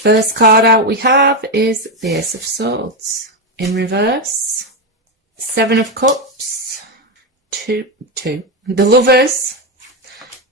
First card out we have is the Ace of Swords. In reverse, Seven of Cups, two. The Lovers,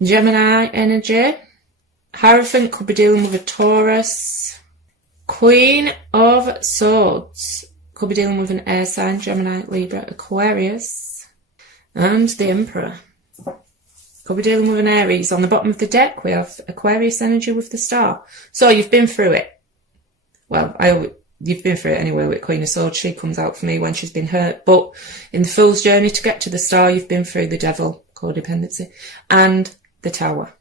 Gemini energy. Hierophant could be dealing with a Taurus. Queen of Swords could be dealing with an air sign, Gemini, Libra, Aquarius. And the Emperor could be dealing with an Aries. On the bottom of the deck, we have Aquarius energy with the Star. So you've been through it. Well, you've been through it anyway with Queen of Swords. She comes out for me when she's been hurt. But in the Fool's journey to get to the Star, you've been through the Devil, codependency, and the Tower.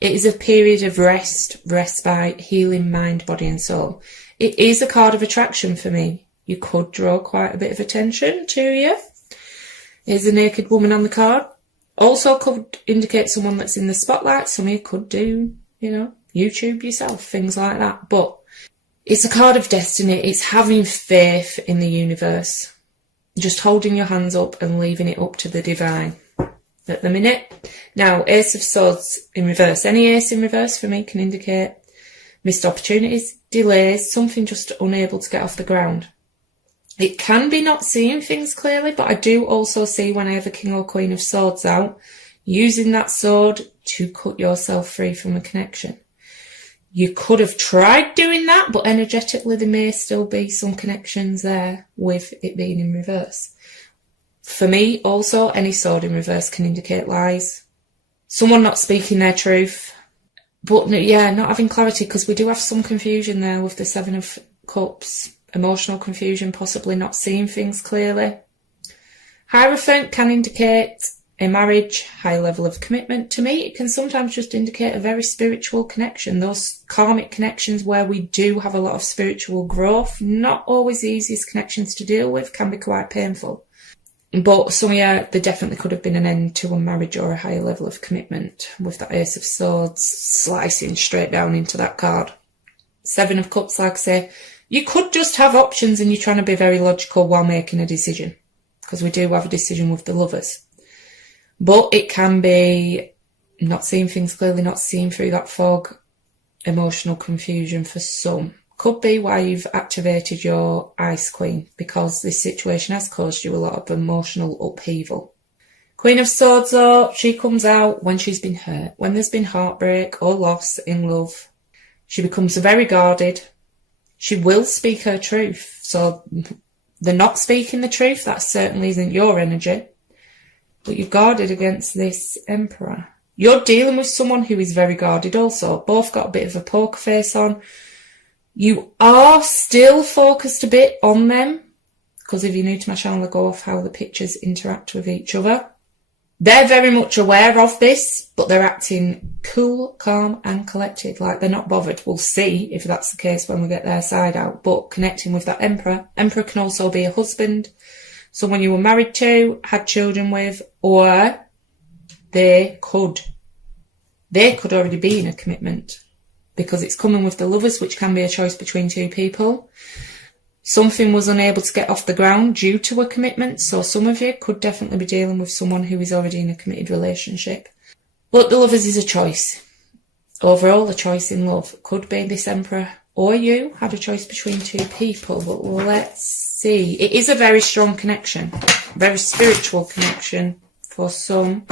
It is a period of rest, respite, healing mind, body and soul. It is a card of attraction for me. You could draw quite a bit of attention to you. There's a naked woman on the card. Also could indicate someone that's in the spotlight. Some of you could do, YouTube yourself, things like that. But it's a card of destiny. It's having faith in the universe. Just holding your hands up and leaving it up to the divine at the minute. Now, Ace of Swords in reverse. Any ace in reverse for me can indicate missed opportunities, delays, something just unable to get off the ground. It can be not seeing things clearly, but I do also see when I have a King or Queen of Swords out, using that sword to cut yourself free from a connection. You could have tried doing that, but energetically there may still be some connections there with it being in reverse. For me, also, any sword in reverse can indicate lies. Someone not speaking their truth. But yeah, not having clarity, because we do have some confusion there with the Seven of Cups. Emotional confusion, possibly not seeing things clearly. Hierophant can indicate a marriage, high level of commitment. To me, it can sometimes just indicate a very spiritual connection. Those karmic connections where we do have a lot of spiritual growth, not always the easiest connections to deal with, can be quite painful. But some there definitely could have been an end to a marriage or a higher level of commitment with that Ace of Swords slicing straight down into that card. Seven of Cups, like I say, you could just have options and you're trying to be very logical while making a decision, because we do have a decision with the Lovers. But it can be not seeing things clearly, not seeing through that fog, emotional confusion for some. Could be why you've activated your Ice Queen, because this situation has caused you a lot of emotional upheaval. Queen of Swords, though, she comes out when she's been hurt, when there's been heartbreak or loss in love. She becomes very guarded. She will speak her truth. So the not speaking the truth, that certainly isn't your energy. But you're guarded against this Emperor. You're dealing with someone who is very guarded also. Both got a bit of a poker face on. You are still focused a bit on them, because if you're new to my channel, I go off how the pictures interact with each other. They're very much aware of this, but they're acting cool, calm and collected, like they're not bothered. We'll see if that's the case when we get their side out. But connecting with that Emperor. Emperor can also be a husband, someone you were married to, had children with, or they could already be in a commitment, because it's coming with the Lovers, which can be a choice between two people. Something was unable to get off the ground due to a commitment, so some of you could definitely be dealing with someone who is already in a committed relationship. But the Lovers is a choice. Overall, a choice in love. Could be this Emperor or you had a choice between two people, but let's see. It is a very strong connection, very spiritual connection for some.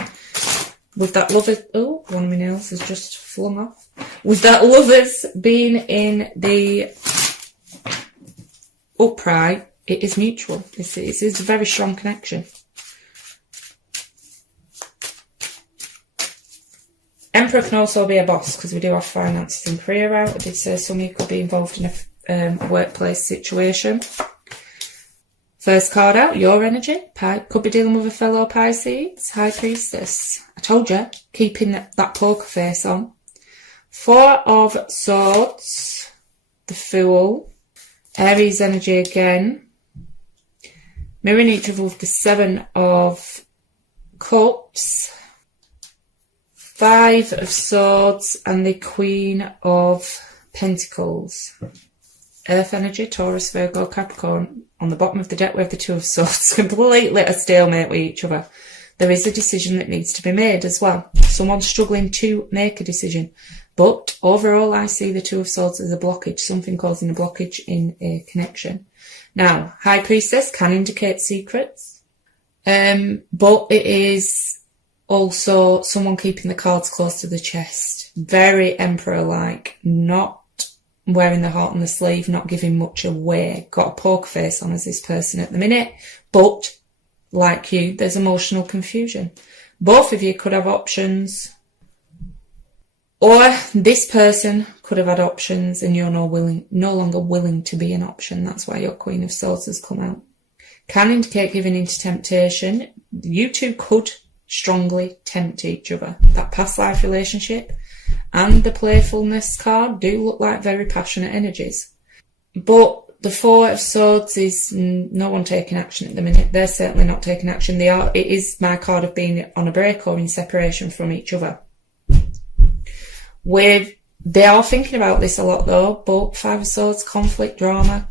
With that Lovers, oh, one of my nails has just flung off. With that Lovers being in the upright, it is mutual. It is a very strong connection. Emperor can also be a boss, because we do have finances and career out. I did say some of you could be involved in a workplace situation. First card out, your energy. Could be dealing with a fellow Pisces. High Priestess. I told you, keeping that poker face on. Four of Swords. The Fool. Aries energy again. Mirroring each other with the Seven of Cups. Five of Swords and the Queen of Pentacles. Earth energy, Taurus, Virgo, Capricorn. On the bottom of the deck we have the Two of Swords. Completely a stalemate with each other. There is a decision that needs to be made as well. Someone's struggling to make a decision. But overall, I see the Two of Swords as a blockage, something causing a blockage in a connection. Now, High Priestess can indicate secrets, but it is also someone keeping the cards close to the chest. Very Emperor-like, not wearing the heart on the sleeve, not giving much away. Got a poker face on as this person at the minute, but like you, there's emotional confusion. Both of you could have options, or this person could have had options and you're no longer willing to be an option. That's why your Queen of Swords has come out. Can indicate giving into temptation. You two could strongly tempt each other. That past life relationship and the playfulness card do look like very passionate energies. But the Four of Swords is no one taking action at the minute. They're certainly not taking action. It is my card of being on a break or in separation from each other. They are thinking about this a lot though, but Five of Swords, conflict, drama,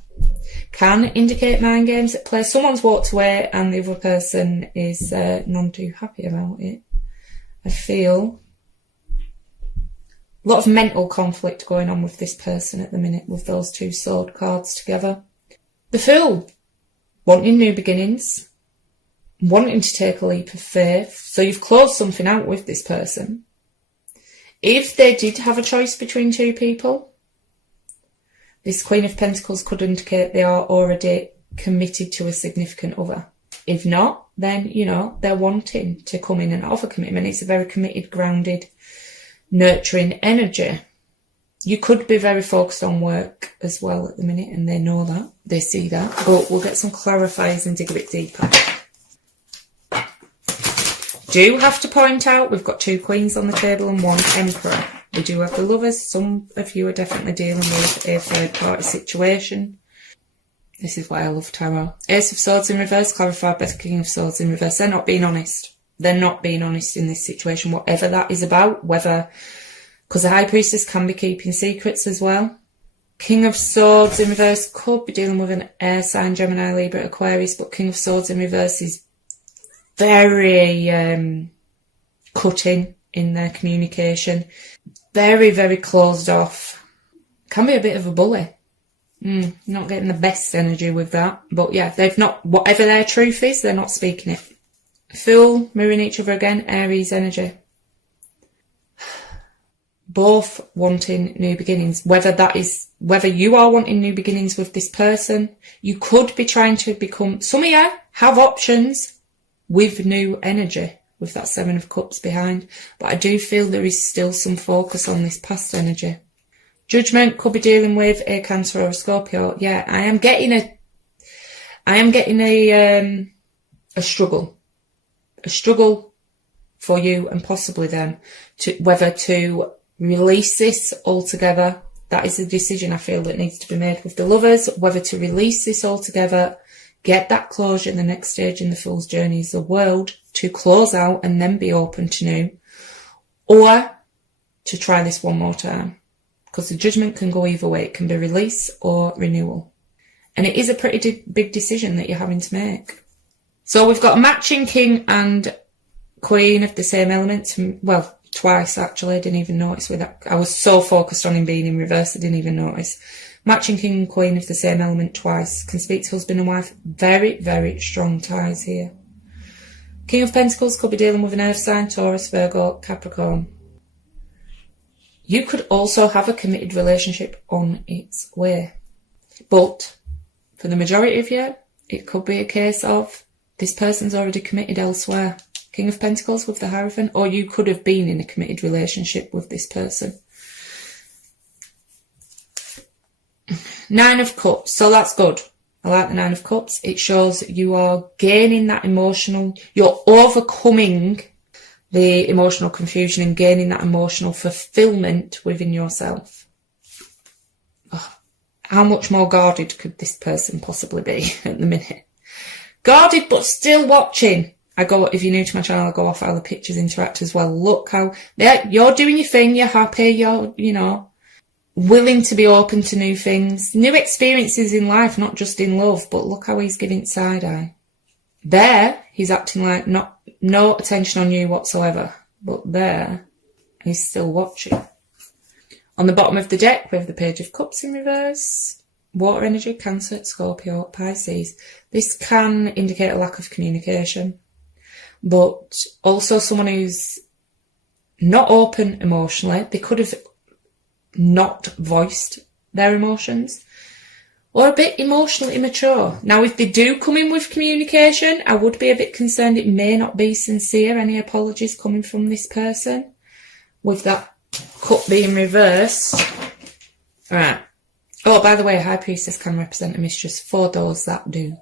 can indicate mind games at play. Someone's walked away and the other person is none too happy about it. I feel a lot of mental conflict going on with this person at the minute with those two sword cards together. The Fool, wanting new beginnings, wanting to take a leap of faith. So you've closed something out with this person. If they did have a choice between two people, this Queen of Pentacles could indicate they are already committed to a significant other. If not, then, they're wanting to come in and offer commitment. It's a very committed, grounded, nurturing energy. You could be very focused on work as well at the minute, and they know that. They see that. But we'll get some clarifiers and dig a bit deeper. Do have to point out we've got two Queens on the table and one Emperor. We do have the Lovers. Some of you are definitely dealing with a third party situation. This is why I love tarot. Ace of Swords in reverse, clarified by the King of Swords in reverse. They're not being honest. They're not being honest in this situation, whatever that is about, because the High Priestess can be keeping secrets as well. King of Swords in reverse could be dealing with an air sign, Gemini, Libra, Aquarius, but King of Swords in reverse is very cutting in their communication. Very, very closed off. Can be a bit of a bully. Not getting the best energy with that. But yeah, whatever their truth is, they're not speaking it. Fool, mirroring each other again, Aries energy. Both wanting new beginnings. Whether you are wanting new beginnings with this person, you could be trying to become, some of you have options with new energy, with that Seven of Cups behind. But I do feel there is still some focus on this past energy. Judgment could be dealing with a Cancer or a Scorpio. Yeah, I am getting a struggle. A struggle for you and possibly them to whether to release this altogether. That is a decision I feel that needs to be made with the Lovers, whether to release this altogether, get that closure. The next stage in the Fool's journey is the world to close out and then be open to new, or to try this one more time, because the Judgment can go either way. It can be release or renewal, and it is a pretty big decision that you're having to make. So we've got a matching King and Queen of the same element. Well, twice actually. I didn't even notice with that. I was so focused on him being in reverse, I didn't even notice. Matching King and Queen of the same element twice. Can speak to husband and wife. Very, very strong ties here. King of Pentacles could be dealing with an earth sign, Taurus, Virgo, Capricorn. You could also have a committed relationship on its way. But for the majority of you, it could be a case of this person's already committed elsewhere. King of Pentacles with the Hierophant, or you could have been in a committed relationship with this person. Nine of Cups, so that's good. I like the Nine of Cups. It shows you are gaining that you're overcoming the emotional confusion and gaining that emotional fulfillment within yourself. Oh, how much more guarded could this person possibly be at the minute? Guarded, but still watching. If you're new to my channel, I go off how the pictures interact as well. Look how you're doing your thing, you're happy, you're, willing to be open to new things, new experiences in life, not just in love. But look how he's giving side eye. There, he's acting like no attention on you whatsoever. But there, he's still watching. On the bottom of the deck, we have the Page of Cups in reverse. Water energy, Cancer, Scorpio, Pisces. This can indicate a lack of communication, but also someone who's not open emotionally. They could have not voiced their emotions, or a bit emotionally immature. Now, if they do come in with communication, I would be a bit concerned it may not be sincere, any apologies coming from this person, with that cup being reversed. Right. Oh, by the way, High Priestess can represent a mistress for those that do,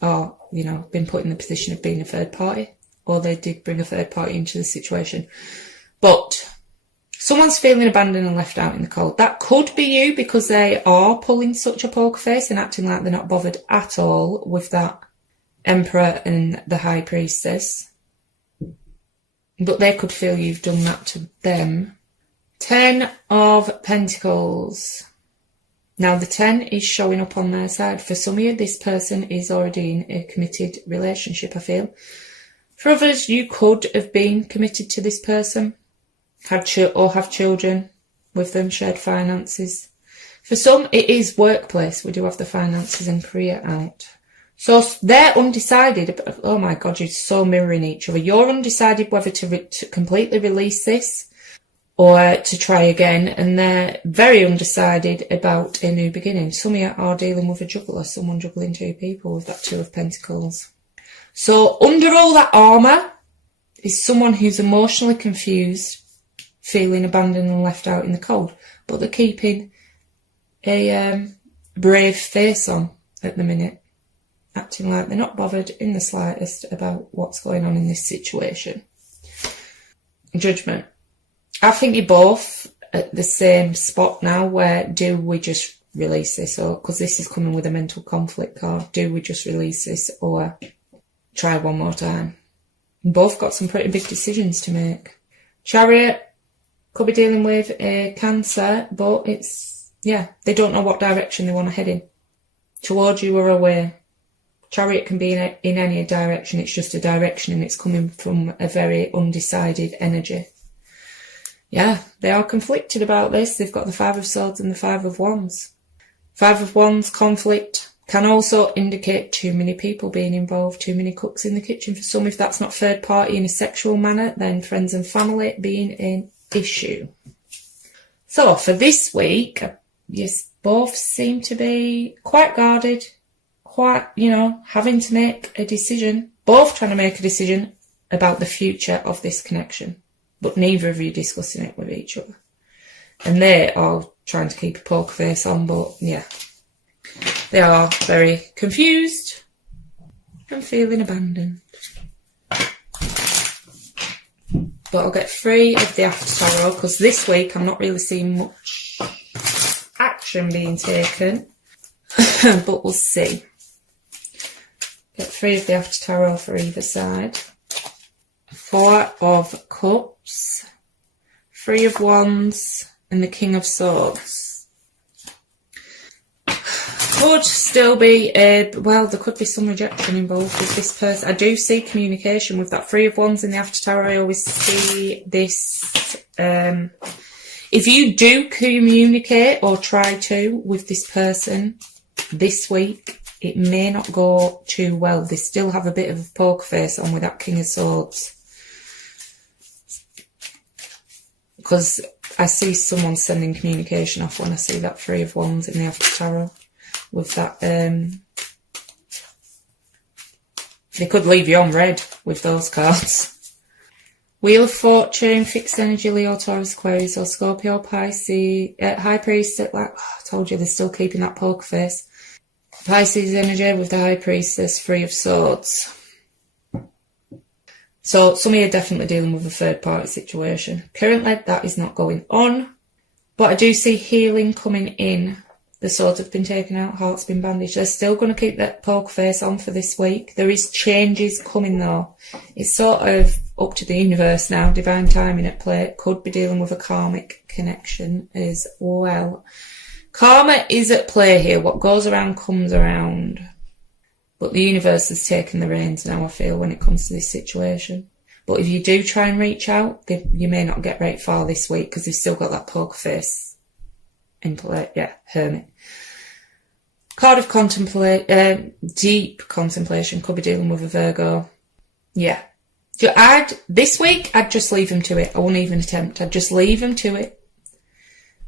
or, you know, been put in the position of being a third party, or they did bring a third party into the situation. But someone's feeling abandoned and left out in the cold. That could be you, because they are pulling such a poker face and acting like they're not bothered at all with that Emperor and the High Priestess. But they could feel you've done that to them. 10 of Pentacles. Now, the 10 is showing up on their side. For some of you, this person is already in a committed relationship, I feel. For others, you could have been committed to this person, or have children with them, shared finances. For some, it is workplace. We do have the finances and career out. So they're undecided. Oh my God, you're so mirroring each other. You're undecided whether to completely release this or to try again, and they're very undecided about a new beginning. Some of you are dealing with a juggler, someone juggling two people with that 2 of Pentacles. So under all that armour is someone who's emotionally confused, feeling abandoned and left out in the cold, but they're keeping a brave face on at the minute, acting like they're not bothered in the slightest about what's going on in this situation. Judgment. I think you're both at the same spot now, where do we just release this, or, because this is coming with a mental conflict card, do we just release this or try one more time? Both got some pretty big decisions to make. Chariot could be dealing with a Cancer, but it's, yeah, they don't know what direction they want to head in, towards you or away. Chariot can be in any direction, it's just a direction, and it's coming from a very undecided energy. Yeah, they are conflicted about this. They've got the 5 of Swords and the 5 of Wands. 5 of Wands conflict can also indicate too many people being involved, too many cooks in the kitchen. For some, if that's not third party in a sexual manner, then friends and family being an issue. So for this week, yes, both seem to be quite guarded, quite, you know, having to make a decision, both trying to make a decision about the future of this connection, but neither of you discussing it with each other. And they are trying to keep a poker face on, but yeah, they are very confused and feeling abandoned. But I'll get 3 of the After Tarot, because this week I'm not really seeing much action being taken, but we'll see. Get 3 of the After Tarot for either side. 4 of Cups, 3 of Wands, and the King of Swords. Could still be well, there could be some rejection involved with this person. I do see communication with that 3 of Wands in the After Tarot. I always see this. If you do communicate or try to with this person this week, it may not go too well. They still have a bit of a poker face on with that King of Swords. Because I see someone sending communication off when I see that 3 of Wands in the After Tarot. With that, they could leave you on red with those cards. Wheel of Fortune, Fixed Energy, Leo, Taurus, Aquarius, or Scorpio, Pisces, High Priestess, like, I told you, they're still keeping that poker face. Pisces energy with the High Priestess, 3 of Swords. So some of you are definitely dealing with a third party situation. Currently, that is not going on, but I do see healing coming in. The swords have been taken out, heart's been bandaged. They're still going to keep that poker face on for this week. There is changes coming though. It's sort of up to the universe now, divine timing at play. Could be dealing with a karmic connection as well. Karma is at play here. What goes around comes around. But the universe has taken the reins now, I feel, when it comes to this situation. But if you do try and reach out, you may not get very far this week because you've still got that poker face Hermit. Card of deep contemplation. Could be dealing with a Virgo. Yeah. This week, I'd just leave him to it. I wouldn't even attempt. I'd just leave him to it.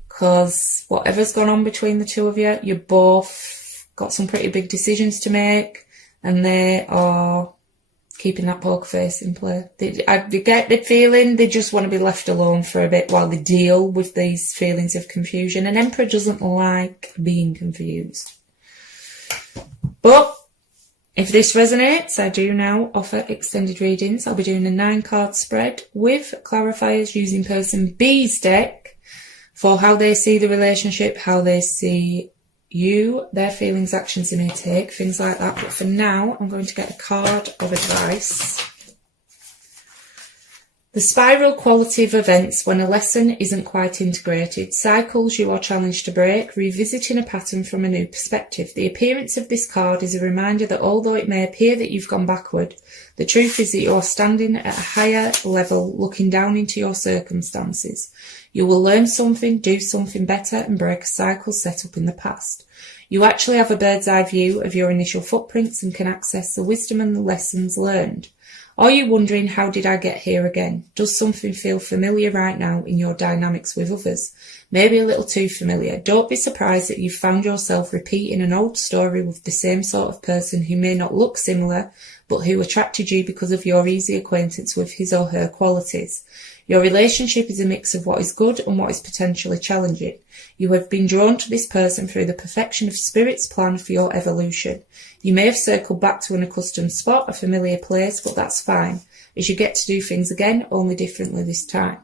Because whatever's gone on between the two of you, you both got some pretty big decisions to make. And they are keeping that poker face in play. I get the feeling they just want to be left alone for a bit while they deal with these feelings of confusion. An Emperor doesn't like being confused. But if this resonates, I do now offer extended readings. I'll be doing a 9-card spread with clarifiers using person B's deck for how they see the relationship, how they see you, their feelings, actions they may take, things like that. But for now, I'm going to get a card of advice. The spiral quality of events when a lesson isn't quite integrated, cycles you are challenged to break, revisiting a pattern from a new perspective. The appearance of this card is a reminder that although it may appear that you've gone backward, the truth is that you're standing at a higher level looking down into your circumstances. You will learn something, do something better and break a cycle set up in the past. You actually have a bird's eye view of your initial footprints and can access the wisdom and the lessons learned. Are you wondering, how did I get here again? Does something feel familiar right now in your dynamics with others? Maybe a little too familiar. Don't be surprised that you've found yourself repeating an old story with the same sort of person who may not look similar, but who attracted you because of your easy acquaintance with his or her qualities. Your relationship is a mix of what is good and what is potentially challenging. You have been drawn to this person through the perfection of Spirit's plan for your evolution. You may have circled back to an accustomed spot, a familiar place, but that's fine, as you get to do things again, only differently this time.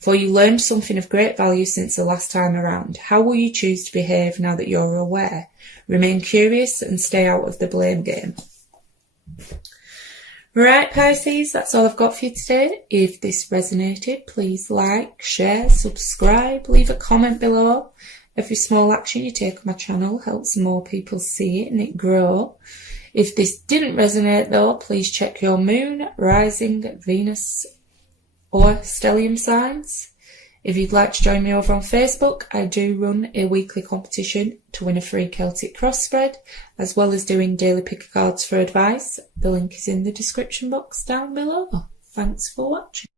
For you learned something of great value since the last time around. How will you choose to behave now that you're aware? Remain curious and stay out of the blame game. Right, Pisces, that's all I've got for you today. If this resonated, please like, share, subscribe, leave a comment below. Every small action you take on my channel helps more people see it and it grow. If this didn't resonate though, please check your moon, rising, Venus or stellium signs. If you'd like to join me over on Facebook, I do run a weekly competition to win a free Celtic cross spread, as well as doing daily pick cards for advice. The link is in the description box down below. Thanks for watching.